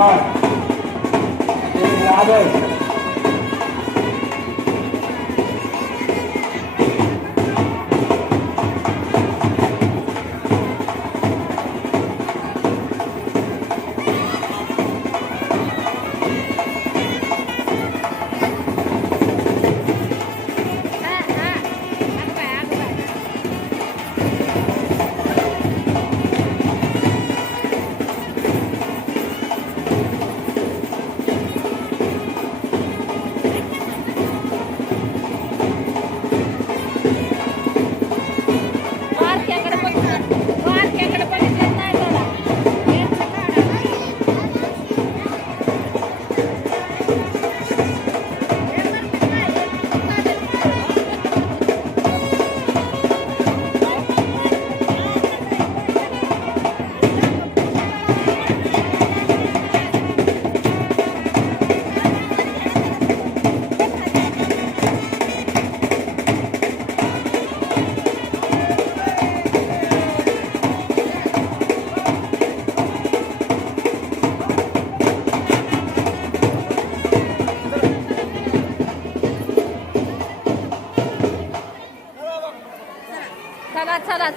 चला चला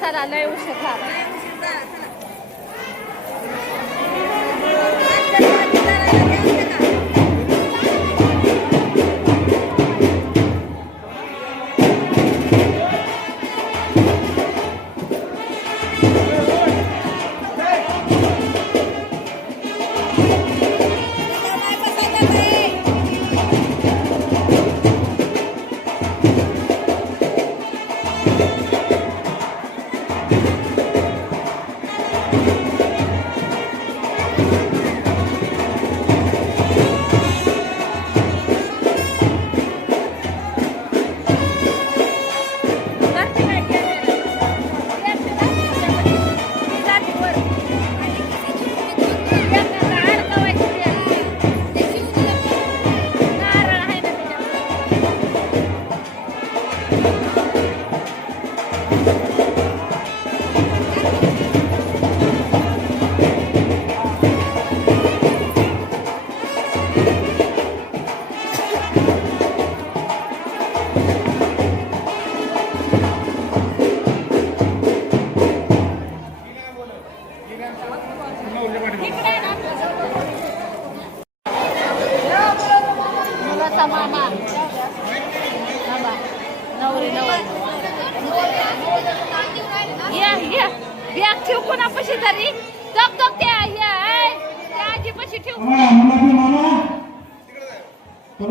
चला लय उशीर झाला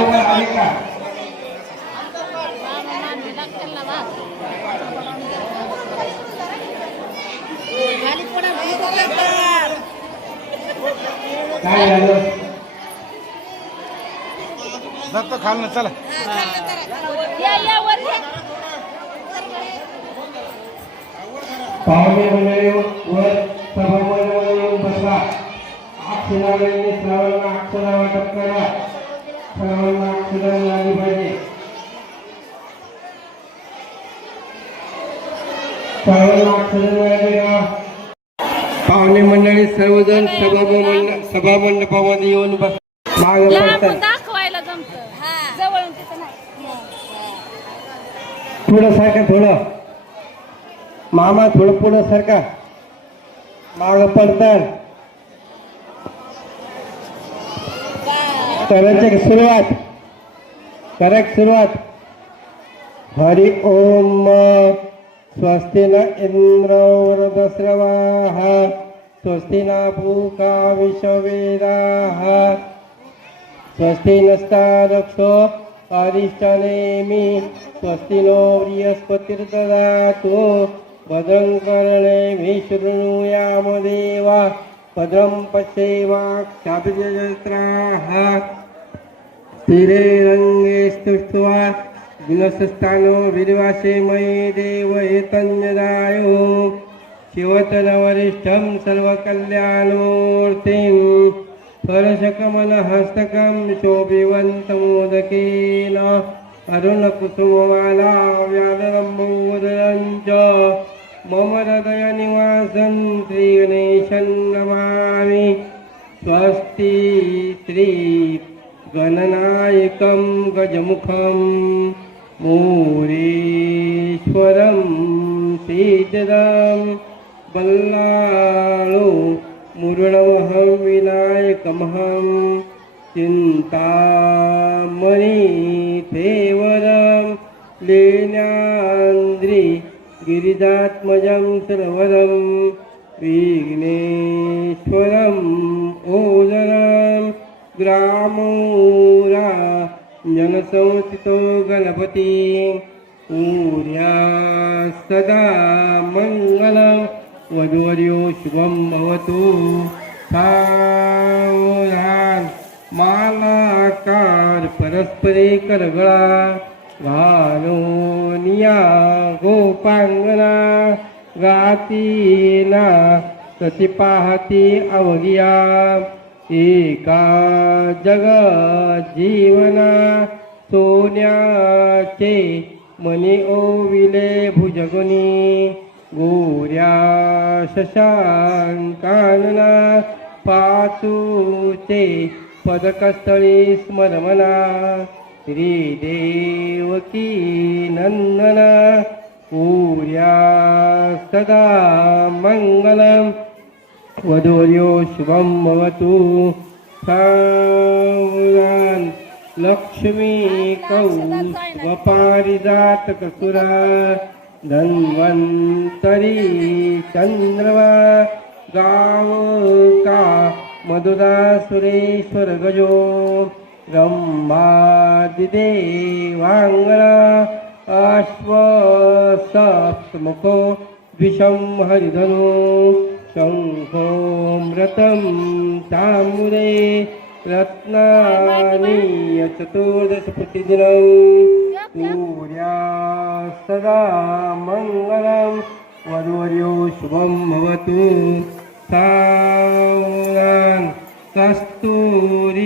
उभं आले का? काय झालं? दत्त खाल ना चला. पाहुणे मंडळी वर सभामध्ये येऊन बसला. अक्षराने अक्षरा वाटप करा सर्वांना पाहिजे पाहुणे मंडळी सर्वजण सभामंडळ सभामंडपामध्ये येऊन बस माग पडतात दाखवायला जमत. जवळून तिथं नाही. थोडं सारखा थोडं. मामा थोडं पुढं सारखा. माग पडतात. करायची सुरुवात. करेक्ट सुरुवात. हरि ओम स्वस्ति न इंद्र वरदस्रवाः स्वस्ति न पूका विश्ववेदाः. स्वस्ति नस्तारक्षो अरिष्टनेमि स्वस्ति नो बृहस्पतिर्ददातु. भद्रं कर्णे शृणुयाम देवा भद्रं पश्येवाक्षाभिजत्राः स्थिरे रङ्गे स्तुष्ट्वा गुणस्थानो विर्वासे मयि देव एतन्यदायो। शिवतरवरिष्ठं सर्वकल्याणमूर्तिं सरशकमलहस्तकं शोभिवन्तमोदकेन अरुणकुसुममाला व्यादरम्बोदरं च। मम हृदयनिवासं श्रीगणेशं नमामि। स्वस्ति श्री गणनायकं गजमुखं मोरेश्वरं सीजदं बल्लाळो मुरुणमहं विनायकमहं चिन्तामणिथेवरं लीनान्द्रि गिरिजात्मजं सर्वरं विघ्नेश्वरम् ओदरम् ग्रामोरा जनसंस्थितो गणपती ऊर्या सदा मंगल वधूवर्यो शुभं भवतु। मालाकार परस्परे करगळा घालोनिया गोपांगना गातीना तशी पाहती अवघिया। एका जग जीवना सोन्याचे मनी ओविले भुजगुनी गोऱ्या शशांकानना पाचूचे पदकस्थळी स्मरमना. श्रीदेवकी नंदना पूर्या सदा मङ्गलम् वधूर्यो शुभं भवतु। सान् लक्ष्मी कौस्वपारिजातकसुरा धन्वन्तरी चन्द्रमा गावका मधुरा सुरेश्वर गजो रम्भादिदेवाङ्गना अश्वसप्तमुखो द्विषं हरिधनु। शङ्खोमृतं ताम्बुरे रत्नानि चतुर्दशप्रतिदिनं सूर्या सदा मङ्गलं वरुवर्यो शुभं भवतु। सान् कस्तूरीतिलकं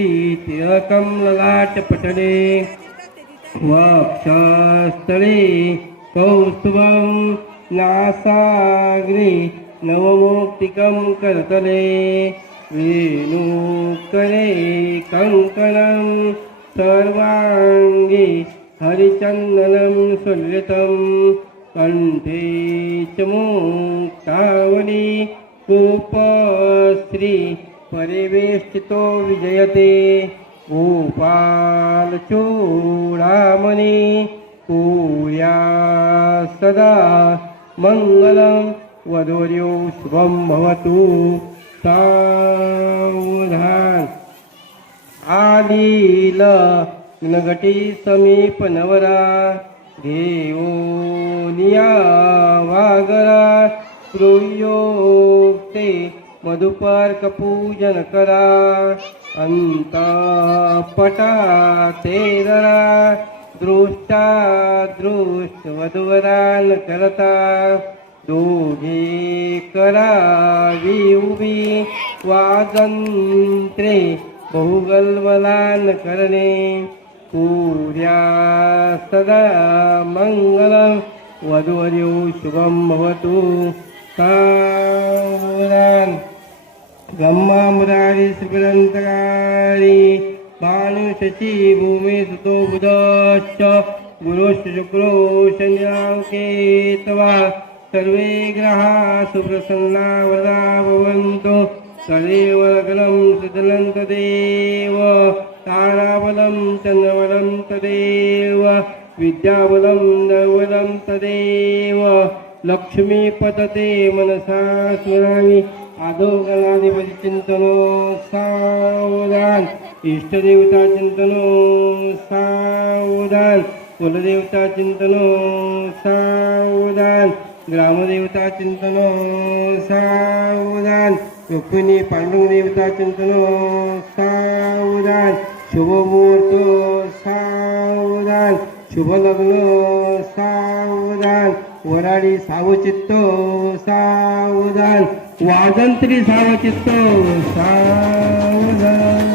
ललाटपटले वक्षस्थळे कौस्तुभं नासाग्रे नवमोक्तिकं करतले वेणुकरे कङ्कणं सर्वाङ्गे हरिचन्दनं सुललितं कण्ठे च मुक्तावली कूपश्री परिवेष्टितो विजयते गोपाल चूडामणी पूया सदा मङ्गलं वधूर्यो शुभं भवतु। सावधान। आदिल नगटी समीप नवरा। देवोनिया वागरा। ते मधुपर कपूजन करा। अंत पटा ते जरा दृष्टा दृष्ट वधुवरान करता। दोघे करावी उभी वाजंत्रे बहुगल्वलान करणे. पूर्या सदा मंगल वधुवर्यो शुभं भवतु. सावधान. ब्रह्मा मुरारी सुग्रंथकारी भानुशची भूमी सुतो बुधश्च गुरुश्च शुक्रो शनिराकेतवा सर्वे ग्रहा सुप्रसन्ना वदा भवन्तु तदेव लग्नं सुजलं तदेव ताराबलं चन्द्रबलं तदेव। विद्याबलं नवलं तदेव। लक्ष्मी पतते मनसा स्मरामि। आदो सावधान। इष्टदेवता चिन्तनो सावधान। कुलदेवता चिन्तनो सावधान। ग्रामदेवता चिंतनो सावधान. रुक्मिणी पांडुरंग देवता चिंतनो सावधान. शुभमुहूर्त सावधान. शुभ लग्न सावधान. वराडी सावचित्त सावधान. वाजंत्री सावचित्त सावधान.